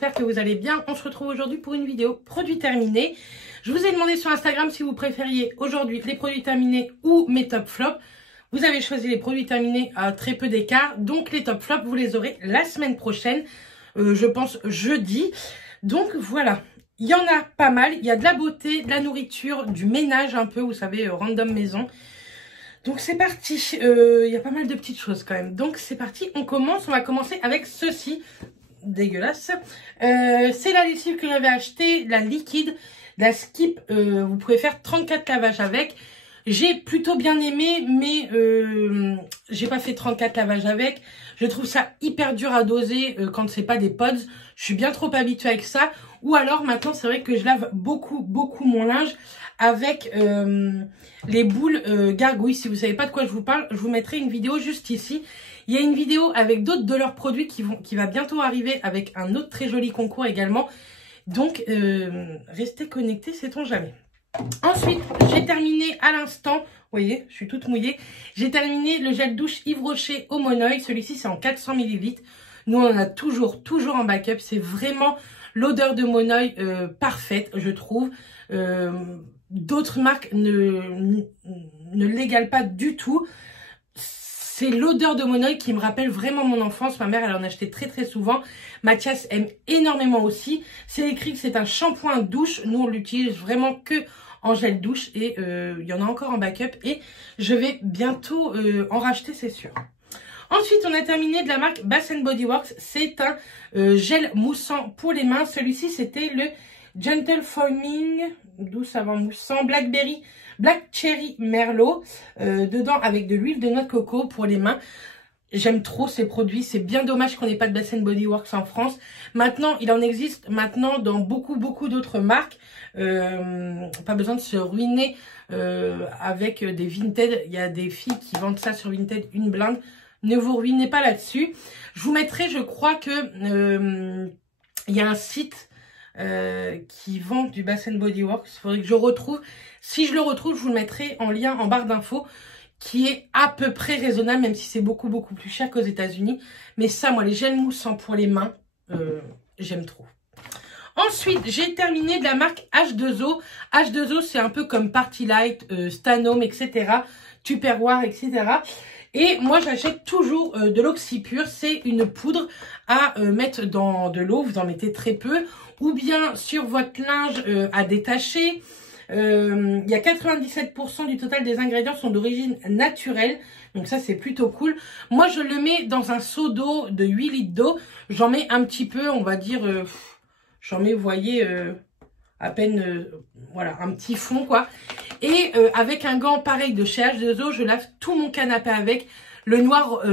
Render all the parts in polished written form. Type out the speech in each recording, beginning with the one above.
j'espère que vous allez bien. On se retrouve aujourd'hui pour une vidéo produits terminés. Je vous ai demandé sur Instagram si vous préfériez aujourd'hui les produits terminés ou mes top flops. Vous avez choisi les produits terminés à très peu d'écart, donc les top flops, vous les aurez la semaine prochaine, je pense jeudi. Donc voilà, il y en a pas mal, il y a de la beauté, de la nourriture, du ménage un peu, vous savez, random maison. Donc c'est parti, il y a pas mal de petites choses quand même. Donc c'est parti, on va commencer avec ceci, dégueulasse. C'est la lessive que j'avais achetée, la liquide, la Skip, vous pouvez faire 34 lavages avec. J'ai plutôt bien aimé, mais j'ai pas fait 34 lavages avec. Je trouve ça hyper dur à doser quand c'est pas des pods. Je suis bien trop habituée avec ça. Ou alors maintenant c'est vrai que je lave beaucoup mon linge avec les boules gargouilles. Si vous savez pas de quoi je vous parle, je vous mettrai une vidéo juste ici. Il y a une vidéo avec d'autres de leurs produits qui va bientôt arriver avec un autre très joli concours également. Donc restez connectés, sait-on jamais. Ensuite, j'ai terminé à l'instant, vous voyez, je suis toute mouillée. J'ai terminé le gel douche Yves Rocher au Monoeil. Celui-ci, c'est en 400 ml. Nous, on en a toujours en backup. C'est vraiment l'odeur de Monoeil parfaite, je trouve. D'autres marques ne l'égalent pas du tout. C'est l'odeur de Monoeil qui me rappelle vraiment mon enfance. Ma mère, elle en achetait très souvent. Mathias aime énormément aussi. C'est écrit que c'est un shampoing douche. Nous, on l'utilise vraiment que en gel douche. Et il y en a encore en backup. Et je vais bientôt en racheter, c'est sûr. Ensuite, on a terminé de la marque Bath & Body Works. C'est un gel moussant pour les mains. Celui-ci, c'était le Gentle Foaming, doux savant moussant, Black Cherry Merlot, dedans avec de l'huile de noix de coco pour les mains. J'aime trop ces produits, c'est bien dommage qu'on n'ait pas de Bath & Body Works en France. Maintenant, il en existe maintenant dans beaucoup d'autres marques. Pas besoin de se ruiner avec des Vinted. Il y a des filles qui vendent ça sur Vinted, une blinde. Ne vous ruinez pas là-dessus. Je vous mettrai, je crois que il y a un site qui vend du Bath & Body Works. Il faudrait que je retrouve. Si je le retrouve, je vous le mettrai en lien en barre d'infos, qui est à peu près raisonnable, même si c'est beaucoup plus cher qu'aux États-Unis. Mais ça, moi, les gels moussants pour les mains, j'aime trop. Ensuite, j'ai terminé de la marque H2O. H2O, c'est un peu comme Party Light, Stanome, etc. Tupperware, etc. Et moi, j'achète toujours de l'Oxypure. C'est une poudre à mettre dans de l'eau. Vous en mettez très peu. Ou bien sur votre linge à détacher. Il y a 97% du total des ingrédients sont d'origine naturelle. Donc ça, c'est plutôt cool. Moi, je le mets dans un seau d'eau de 8 litres d'eau. J'en mets un petit peu, on va dire... j'en mets, vous voyez, à peine... voilà, un petit fond, quoi. Et avec un gant pareil de chez H2O, je lave tout mon canapé avec. Le noir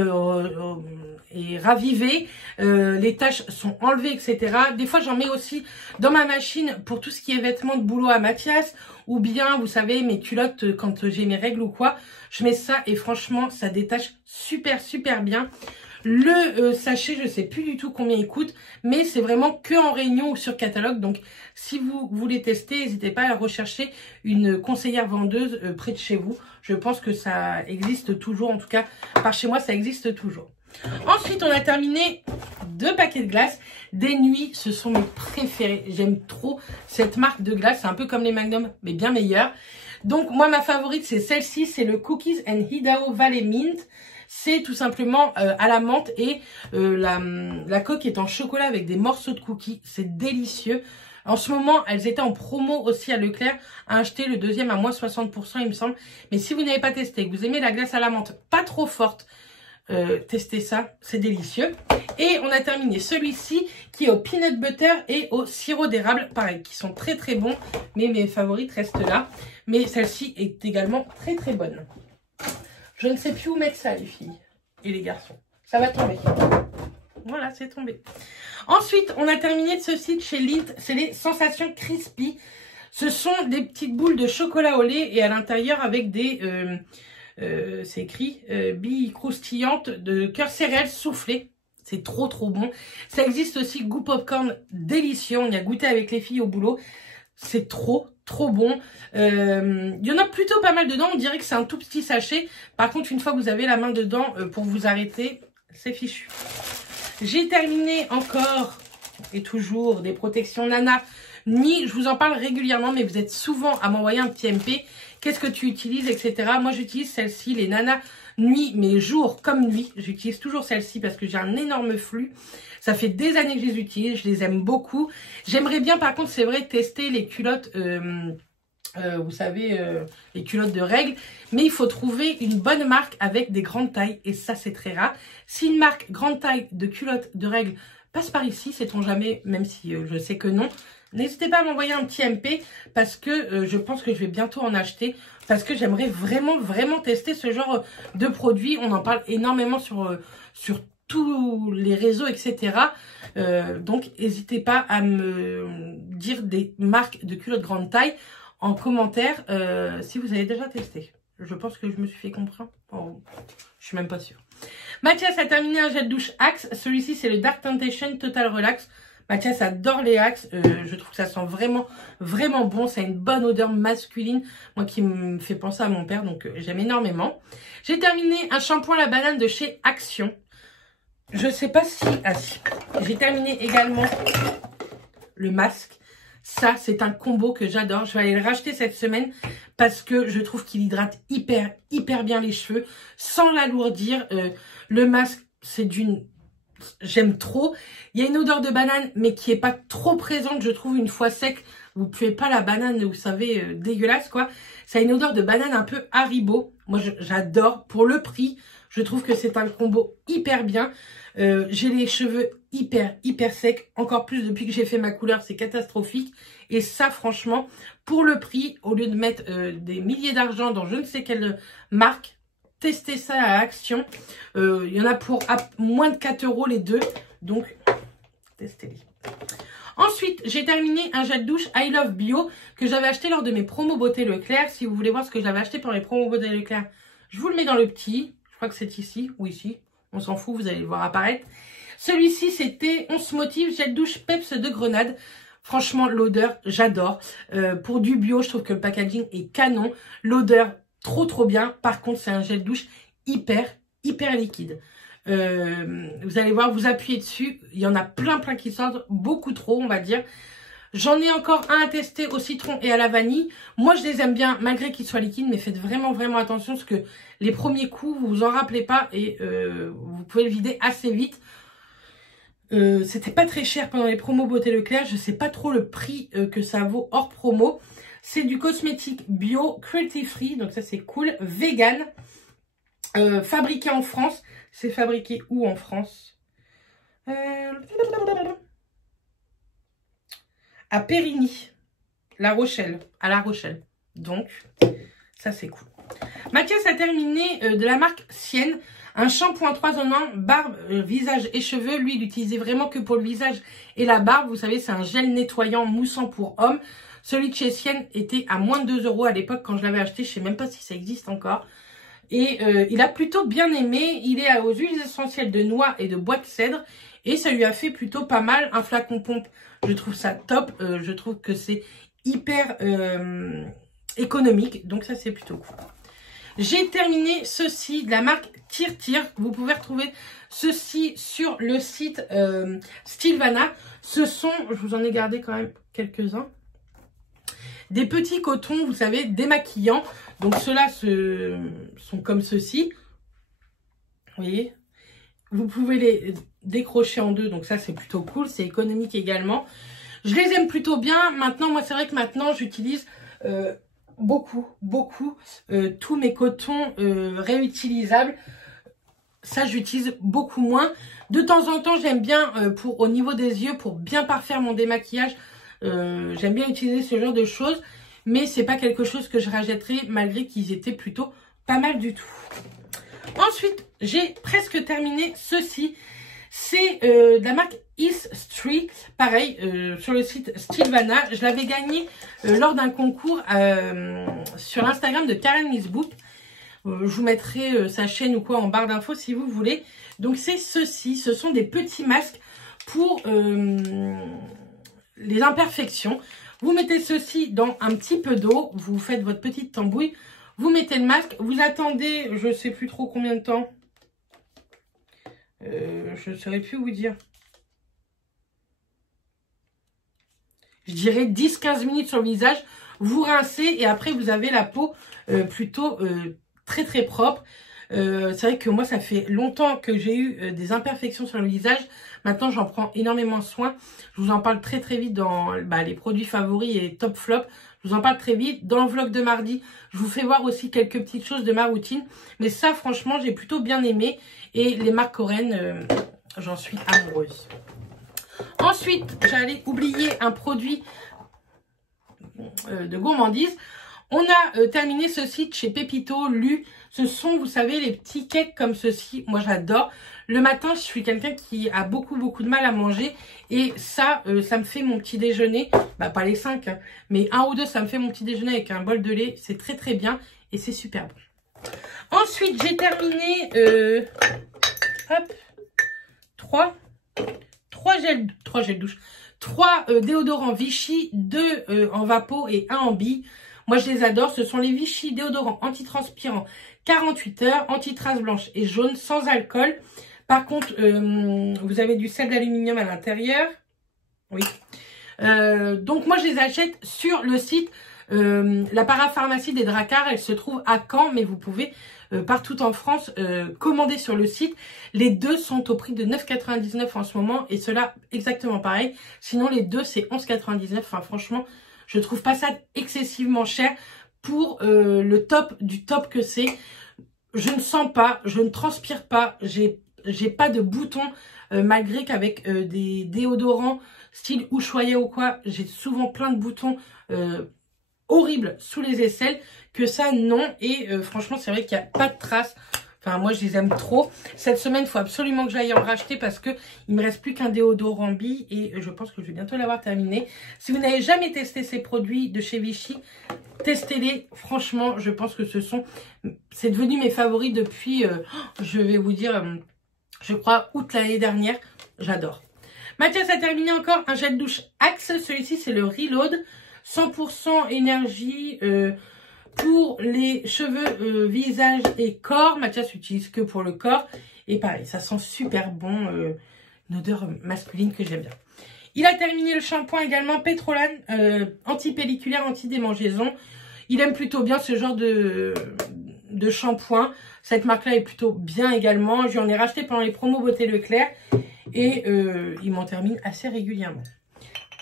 est ravivé, les taches sont enlevées, etc. Des fois, j'en mets aussi dans ma machine pour tout ce qui est vêtements de boulot à Mathias. Ou bien, vous savez, mes culottes quand j'ai mes règles ou quoi. Je mets ça et franchement, ça détache super bien. Le sachet, je sais plus du tout combien il coûte, mais c'est vraiment que en réunion ou sur catalogue. Donc, si vous voulez tester, n'hésitez pas à rechercher une conseillère vendeuse près de chez vous. Je pense que ça existe toujours, en tout cas, par chez moi, ça existe toujours. Ensuite, on a terminé 2 paquets de glace. Des nuits, ce sont mes préférés. J'aime trop cette marque de glace. C'est un peu comme les Magnum, mais bien meilleur. Donc, moi, ma favorite, c'est celle-ci. C'est le Cookies and Idaho Valley Mint. C'est tout simplement à la menthe et la coque est en chocolat avec des morceaux de cookies. C'est délicieux. En ce moment, elles étaient en promo aussi à Leclerc, à acheter le deuxième à moins 60%, il me semble. Mais si vous n'avez pas testé, que vous aimez la glace à la menthe pas trop forte, testez ça, c'est délicieux. Et on a terminé celui-ci qui est au peanut butter et au sirop d'érable, pareil, qui sont très bons. Mais mes favorites restent là. Mais celle-ci est également très bonne. Je ne sais plus où mettre ça, les filles et les garçons. Ça va tomber. Voilà, c'est tombé. Ensuite, on a terminé de ce site chez Lindt. C'est les Sensations Crispy. Ce sont des petites boules de chocolat au lait et à l'intérieur avec des... c'est écrit billes croustillantes de cœur céréales soufflées. C'est trop bon. Ça existe aussi goût popcorn délicieux. On y a goûté avec les filles au boulot. C'est trop bon. Il y en a plutôt pas mal dedans. On dirait que c'est un tout petit sachet. Par contre, une fois que vous avez la main dedans, pour vous arrêter, c'est fichu. J'ai terminé encore et toujours des protections Nana Nuit. Je vous en parle régulièrement, mais vous êtes souvent à m'envoyer un petit MP. Qu'est-ce que tu utilises, etc. Moi, j'utilise celle-ci, les Nana Nuit, mais jour comme nuit. J'utilise toujours celle-ci parce que j'ai un énorme flux. Ça fait des années que je les utilise, je les aime beaucoup. J'aimerais bien, par contre, c'est vrai, tester les culottes... vous savez, les culottes de règles, mais il faut trouver une bonne marque avec des grandes tailles, et ça c'est très rare. Si une marque grande taille de culottes de règles passe par ici, sait-on jamais, même si je sais que non, n'hésitez pas à m'envoyer un petit MP, parce que je pense que je vais bientôt en acheter, parce que j'aimerais vraiment tester ce genre de produit. On en parle énormément sur tous les réseaux, etc. Donc n'hésitez pas à me dire des marques de culottes grande taille en commentaire si vous avez déjà testé. Je pense que je me suis fait comprendre. Oh, je suis même pas sûre. Mathias a terminé un gel douche Axe. Celui-ci, c'est le Dark Temptation Total Relax. Mathias adore les Axe. Je trouve que ça sent vraiment bon. Ça a une bonne odeur masculine. Moi qui me fait penser à mon père. Donc, j'aime énormément. J'ai terminé un shampoing à la banane de chez Action. Je sais pas si... Ah si. J'ai terminé également le masque. Ça, c'est un combo que j'adore. Je vais aller le racheter cette semaine parce que je trouve qu'il hydrate hyper bien les cheveux sans l'alourdir. Le masque, c'est d'une... J'aime trop. Il y a une odeur de banane, mais qui est pas trop présente, je trouve, une fois sec. Vous puez pas la banane, vous savez, dégueulasse, quoi. Ça a une odeur de banane un peu Haribo. Moi, j'adore. Pour le prix, je trouve que c'est un combo hyper bien. J'ai les cheveux hyper secs. Encore plus depuis que j'ai fait ma couleur, c'est catastrophique. Et ça, franchement, pour le prix, au lieu de mettre des milliers d'argent dans je ne sais quelle marque, testez ça à Action. Il y en a pour moins de 4 € les deux. Donc, testez-les. Ensuite, j'ai terminé un gel douche I Love Bio que j'avais acheté lors de mes promos Beauté Leclerc. Si vous voulez voir ce que j'avais acheté pour les promos Beauté Leclerc, je vous le mets dans le petit. Je crois que c'est ici ou ici. On s'en fout, vous allez le voir apparaître. Celui-ci, c'était 11 motifs gel douche Peps de Grenade. Franchement, l'odeur, j'adore. Pour du bio, je trouve que le packaging est canon. L'odeur, trop bien. Par contre, c'est un gel douche hyper liquide. Vous allez voir, vous appuyez dessus. Il y en a plein qui sortent. Beaucoup trop, on va dire. J'en ai encore un à tester au citron et à la vanille. Moi, je les aime bien, malgré qu'ils soient liquides. Mais faites vraiment attention, parce que les premiers coups, vous vous en rappelez pas. Et vous pouvez le vider assez vite. C'était pas très cher pendant les promos Beauté Leclerc. Je sais pas trop le prix que ça vaut hors promo. C'est du cosmétique bio, cruelty free. Donc ça, c'est cool. Vegan. Fabriqué en France. C'est fabriqué où en France? À Périgny, La Rochelle, à La Rochelle. Donc, ça c'est cool. Mathias a terminé de la marque Sienne, un shampoing 3 en 1, barbe, visage et cheveux. Lui, il l'utilisait vraiment que pour le visage et la barbe. Vous savez, c'est un gel nettoyant moussant pour hommes. Celui de chez Sienne était à moins de 2 € à l'époque quand je l'avais acheté. Je sais même pas si ça existe encore. Et il a plutôt bien aimé. Il est aux huiles essentielles de noix et de bois de cèdre. Et ça lui a fait plutôt pas mal. Un flacon pompe, je trouve ça top. Je trouve que c'est hyper économique. Donc ça, c'est plutôt cool. J'ai terminé ceci de la marque Tire. Vous pouvez retrouver ceci sur le site Stilvana. Ce sont, je vous en ai gardé quand même quelques-uns, des petits cotons, vous savez, démaquillants. Donc ceux-là sont comme ceci. Vous voyez, vous pouvez les décrocher en deux. Donc ça, c'est plutôt cool. C'est économique également. Je les aime plutôt bien. Maintenant, moi, c'est vrai que maintenant, j'utilise beaucoup tous mes cotons réutilisables. Ça, j'utilise beaucoup moins. De temps en temps, j'aime bien au niveau des yeux, pour bien parfaire mon démaquillage. J'aime bien utiliser ce genre de choses, mais c'est pas quelque chose que je rachèterai malgré qu'ils étaient plutôt pas mal du tout. Ensuite, j'ai presque terminé ceci. C'est de la marque Is Street, pareil, sur le site Stilvana. Je l'avais gagné lors d'un concours sur l'Instagram de Karen Missbook. Je vous mettrai sa chaîne ou quoi en barre d'infos si vous voulez. Donc c'est ceci, ce sont des petits masques pour les imperfections. Vous mettez ceci dans un petit peu d'eau, vous faites votre petite tambouille, vous mettez le masque, vous attendez, je ne sais plus trop combien de temps. Je ne saurais plus vous dire. dirais 10-15 minutes sur le visage. Vous rincez et après vous avez la peau plutôt très très propre. C'est vrai que moi ça fait longtemps que j'ai eu des imperfections sur le visage. Maintenant j'en prends énormément soin. Je vous en parle très très vite dans les produits favoris et top flop. Je vous en parle très vite. Dans le vlog de mardi, je vous fais voir aussi quelques petites choses de ma routine. Mais ça franchement j'ai plutôt bien aimé. Et les marques coréennes, j'en suis amoureuse. Ensuite j'allais oublier un produit de gourmandise. On a terminé ce site chez Pépito, Lu. Ce sont, vous savez, les petits cakes comme ceci. Moi, j'adore. Le matin, je suis quelqu'un qui a beaucoup de mal à manger. Et ça, ça me fait mon petit déjeuner. Bah, pas les 5, hein, mais 1 ou 2, ça me fait mon petit déjeuner avec un bol de lait. C'est très, très bien. Et c'est super bon. Ensuite, j'ai terminé... hop. 3 gels douche. 3 déodorants Vichy, 2 en vapeau et 1 en bille. Moi, je les adore. Ce sont les Vichy déodorants antitranspirants 48 heures, anti-traces blanches et jaunes, sans alcool. Par contre, vous avez du sel d'aluminium à l'intérieur. Oui. Donc, moi, je les achète sur le site. La parapharmacie des Drakkar, elle se trouve à Caen, mais vous pouvez partout en France commander sur le site. Les deux sont au prix de 9,99 € en ce moment et cela exactement pareil. Sinon, les deux, c'est 11,99 €. Enfin, franchement... je trouve pas ça excessivement cher pour le top du top que c'est. Je ne sens pas, je ne transpire pas, j'ai pas de boutons malgré qu'avec des déodorants style Ushuaïa ou quoi, j'ai souvent plein de boutons horribles sous les aisselles. Que ça, non. Et franchement, c'est vrai qu'il n'y a pas de traces. Enfin, moi, je les aime trop. Cette semaine, il faut absolument que j'aille en racheter parce que il me reste plus qu'un déodorant bille et je pense que je vais bientôt l'avoir terminé. Si vous n'avez jamais testé ces produits de chez Vichy, testez-les. Franchement, je pense que c'est devenu mes favoris depuis, je vais vous dire, je crois, août l'année dernière. J'adore. Mathias a terminé encore un gel douche Axe. Celui-ci, c'est le Reload. 100% énergie... pour les cheveux, visage et corps. Mathias utilise que pour le corps. Et pareil, ça sent super bon. Une odeur masculine que j'aime bien. Il a terminé le shampoing également. Pétrolane, anti-pelliculaire, anti-démangeaison. Il aime plutôt bien ce genre de shampoing. Cette marque-là est plutôt bien également. Je lui en ai racheté pendant les promos Beauté Leclerc. Et il m'en termine assez régulièrement.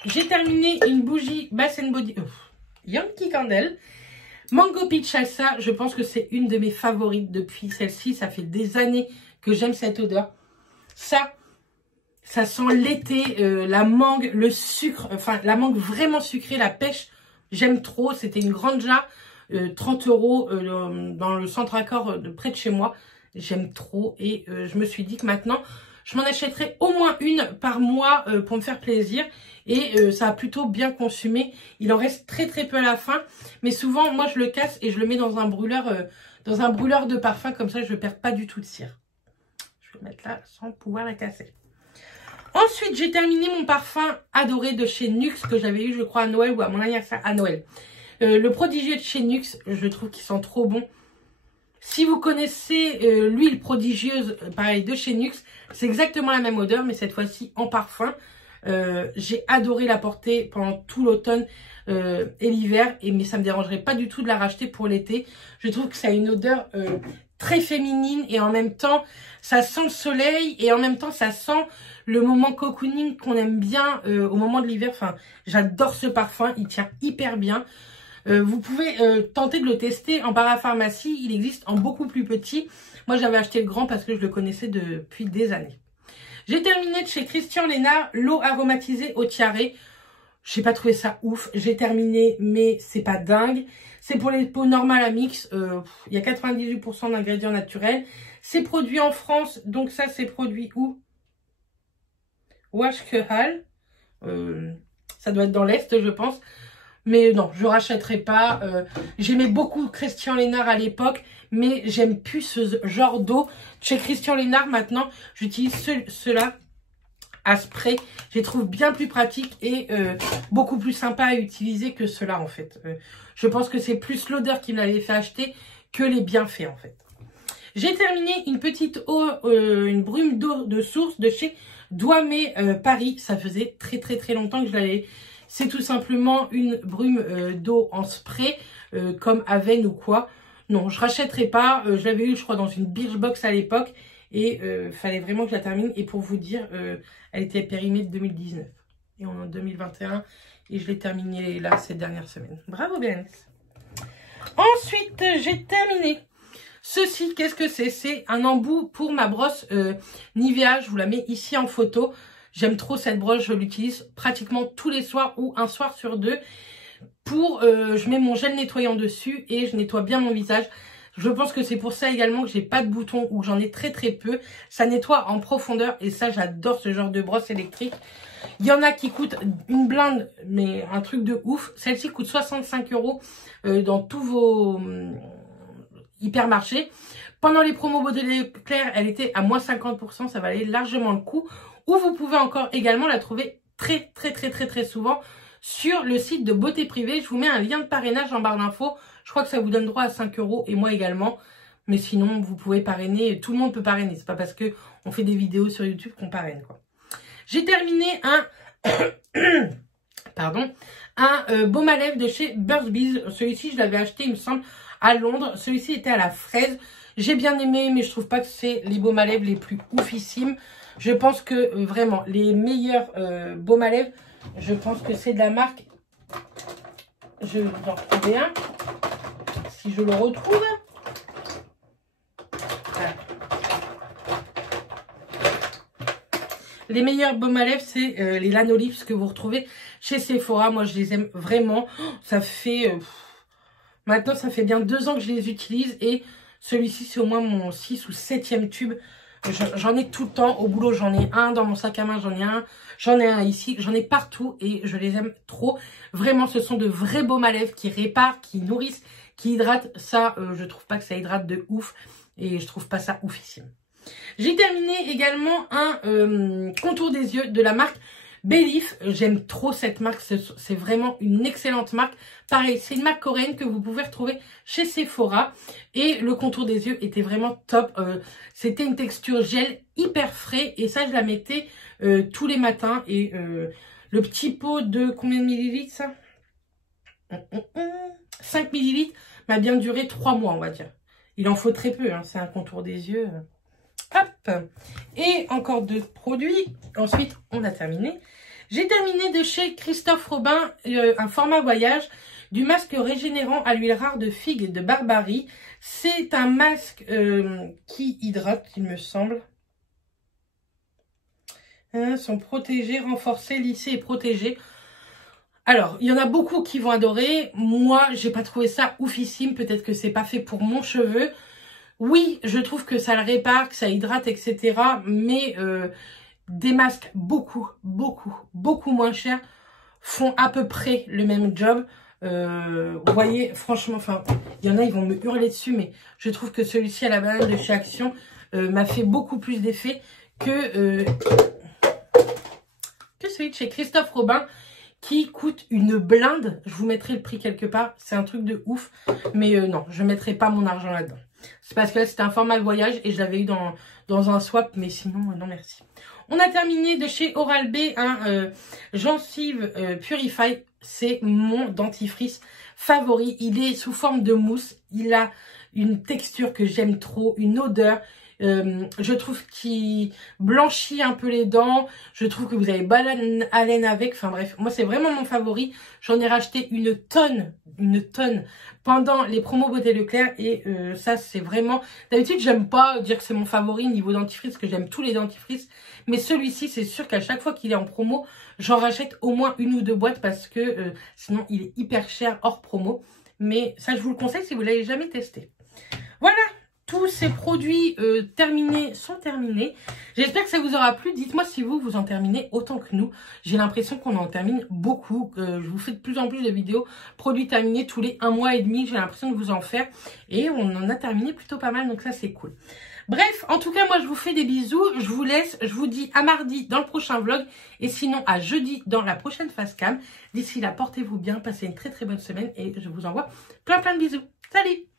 J'ai terminé une bougie Bath & Body Yankee Candle. Mango Peach Salsa, je pense que c'est une de mes favorites depuis celle-ci. Ça fait des années que j'aime cette odeur. Ça sent l'été, la mangue, le sucre, enfin la mangue vraiment sucrée, la pêche. J'aime trop. C'était une grande jarre, 30 € dans le centre Accor près de chez moi. J'aime trop et je me suis dit que maintenant, je m'en achèterai au moins une par mois pour me faire plaisir. Et ça a plutôt bien consumé. Il en reste très très peu à la fin. Mais souvent, moi, je le casse et je le mets dans un brûleur de parfum. Comme ça, je ne perds pas du tout de cire. Je vais le mettre là sans pouvoir la casser. Ensuite, j'ai terminé mon parfum adoré de chez Nuxe que j'avais eu, je crois, à Noël ou à mon anniversaire à Noël. Le prodigieux de chez Nuxe, je trouve qu'il sent trop bon. Si vous connaissez l'huile prodigieuse, pareil, de chez Nuxe, c'est exactement la même odeur, mais cette fois-ci en parfum. J'ai adoré la porter pendant tout l'automne et l'hiver, mais ça me dérangerait pas du tout de la racheter pour l'été. Je trouve que ça a une odeur très féminine et en même temps, ça sent le soleil et en même temps, ça sent le moment cocooning qu'on aime bien au moment de l'hiver. Enfin, j'adore ce parfum, il tient hyper bien. Vous pouvez tenter de le tester en parapharmacie. Il existe en beaucoup plus petit. Moi, j'avais acheté le grand parce que je le connaissais depuis des années. J'ai terminé de chez Christian Lénard l'eau aromatisée au tiare. J'ai pas trouvé ça ouf. J'ai terminé, mais c'est pas dingue. C'est pour les peaux normales à mix. Il y a 98% d'ingrédients naturels. C'est produit en France. Donc ça, c'est produit où? Wash Kehal. Ça doit être dans l'Est, je pense. Mais non, je rachèterai pas. J'aimais beaucoup Christian Lénard à l'époque, mais j'aime plus ce genre d'eau. Chez Christian Lénard, maintenant, j'utilise cela à spray. Je les trouve bien plus pratiques et beaucoup plus sympa à utiliser que cela, en fait. Je pense que c'est plus l'odeur qui me l'avait fait acheter que les bienfaits, en fait. J'ai terminé une petite eau, une brume d'eau de source de chez Douamé Paris. Ça faisait très longtemps que je l'avais. C'est tout simplement une brume d'eau en spray, comme Aven ou quoi. Non, je rachèterai pas. Je l'avais eu, je crois, dans une Birchbox à l'époque. Et fallait vraiment que je la termine. Et pour vous dire, elle était périmée de 2019. Et on est en 2021. Et je l'ai terminée là, ces dernières semaines. Bravo, Béatrice. Ensuite, j'ai terminé. Ceci, qu'est-ce que c'est? C'est un embout pour ma brosse Nivea. Je vous la mets ici en photo. J'aime trop cette brosse. Je l'utilise pratiquement tous les soirs ou un soir sur deux. Je mets mon gel nettoyant dessus et je nettoie bien mon visage. Je pense que c'est pour ça également que j'ai pas de boutons ou que j'en ai très peu. Ça nettoie en profondeur et ça, j'adore ce genre de brosse électrique. Il y en a qui coûtent une blinde, mais un truc de ouf. Celle-ci coûte 65 € dans tous vos hypermarchés. Pendant les promos Baudelaire Claire, elle était à moins 50%. Ça valait largement le coup. Ou vous pouvez encore également la trouver très souvent sur le site de Beauté Privée. Je vous mets un lien de parrainage en barre d'infos. Je crois que ça vous donne droit à 5 € et moi également. Mais sinon, vous pouvez parrainer. Tout le monde peut parrainer. C'est pas parce que on fait des vidéos sur YouTube qu'on parraine, quoi. J'ai terminé un baume à lèvres de chez Burt's Bees. Celui-ci, je l'avais acheté, il me semble, à Londres. Celui-ci était à la fraise. J'ai bien aimé, mais je trouve pas que c'est les baumes à lèvres les plus oufissimes. Je pense que vraiment, les meilleurs baumes à lèvres, je pense que c'est de la marque... Je vais en retrouver un. Si je le retrouve. Voilà. Les meilleurs baumes à lèvres, c'est les Lanolips que vous retrouvez chez Sephora. Moi, je les aime vraiment. Ça fait... maintenant, ça fait bien 2 ans que je les utilise. Et celui-ci, c'est au moins mon 6 ou 7e tube. J'en ai tout le temps. Au boulot, j'en ai un. Dans mon sac à main, j'en ai un. J'en ai un ici. J'en ai partout. Et je les aime trop. Vraiment, ce sont de vrais baumes à lèvres qui réparent, qui nourrissent, qui hydratent. Ça, je trouve pas que ça hydrate de ouf. Et je trouve pas ça oufissime. J'ai terminé également un contour des yeux de la marque Belif. J'aime trop cette marque. C'est vraiment une excellente marque. Pareil, c'est une marque coréenne que vous pouvez retrouver chez Sephora. Et le contour des yeux était vraiment top. C'était une texture gel hyper frais. Et ça, je la mettais tous les matins. Et le petit pot de combien de millilitres ça 5 millilitres m'a bien duré 3 mois, on va dire. Il en faut très peu. Hein. C'est un contour des yeux. Hop. Et encore 2 produits. Ensuite, on a terminé. J'ai terminé de chez Christophe Robin un format voyage du masque régénérant à l'huile rare de figue de Barbarie. C'est un masque qui hydrate, il me semble. Sont protégés, renforcés, lissés et protégés. Alors, il y en a beaucoup qui vont adorer. Moi, j'ai pas trouvé ça oufissime. Peut-être que c'est pas fait pour mon cheveu. Oui, je trouve que ça le répare, que ça hydrate, etc. Mais des masques beaucoup moins chers font à peu près le même job. Vous voyez, franchement, enfin, il y en a, ils vont me hurler dessus, mais je trouve que celui-ci à la banane de chez Action m'a fait beaucoup plus d'effet que celui de chez Christophe Robin, qui coûte une blinde. Je vous mettrai le prix quelque part. C'est un truc de ouf. Mais non, je ne mettrai pas mon argent là-dedans. C'est parce que là, c'était un format de voyage et je l'avais eu dans un swap. Mais sinon, non merci. On a terminé de chez Oral-B un Gencive Purify. C'est mon dentifrice favori. Il est sous forme de mousse. Il a une texture que j'aime trop, une odeur. Je trouve qu'il blanchit un peu les dents. Je trouve que vous avez bonne haleine avec. Enfin bref, moi c'est vraiment mon favori. J'en ai racheté une tonne pendant les promos Beauté Leclerc. Et ça c'est vraiment... D'habitude j'aime pas dire que c'est mon favori niveau dentifrice, parce que j'aime tous les dentifrices. Mais celui-ci c'est sûr qu'à chaque fois qu'il est en promo, j'en rachète au moins 1 ou 2 boîtes, parce que sinon il est hyper cher hors promo. Mais ça je vous le conseille si vous ne l'avez jamais testé. Voilà. Tous ces produits terminés sont terminés. J'espère que ça vous aura plu. Dites-moi si vous en terminez autant que nous. J'ai l'impression qu'on en termine beaucoup. Je vous fais de plus en plus de vidéos produits terminés tous les 1 mois et demi. J'ai l'impression de vous en faire. Et on en a terminé plutôt pas mal. Donc ça, c'est cool. Bref, en tout cas, moi, je vous fais des bisous. Je vous laisse. Je vous dis à mardi dans le prochain vlog. Et sinon, à jeudi dans la prochaine face cam. D'ici là, portez-vous bien. Passez une très bonne semaine. Et je vous envoie plein de bisous. Salut!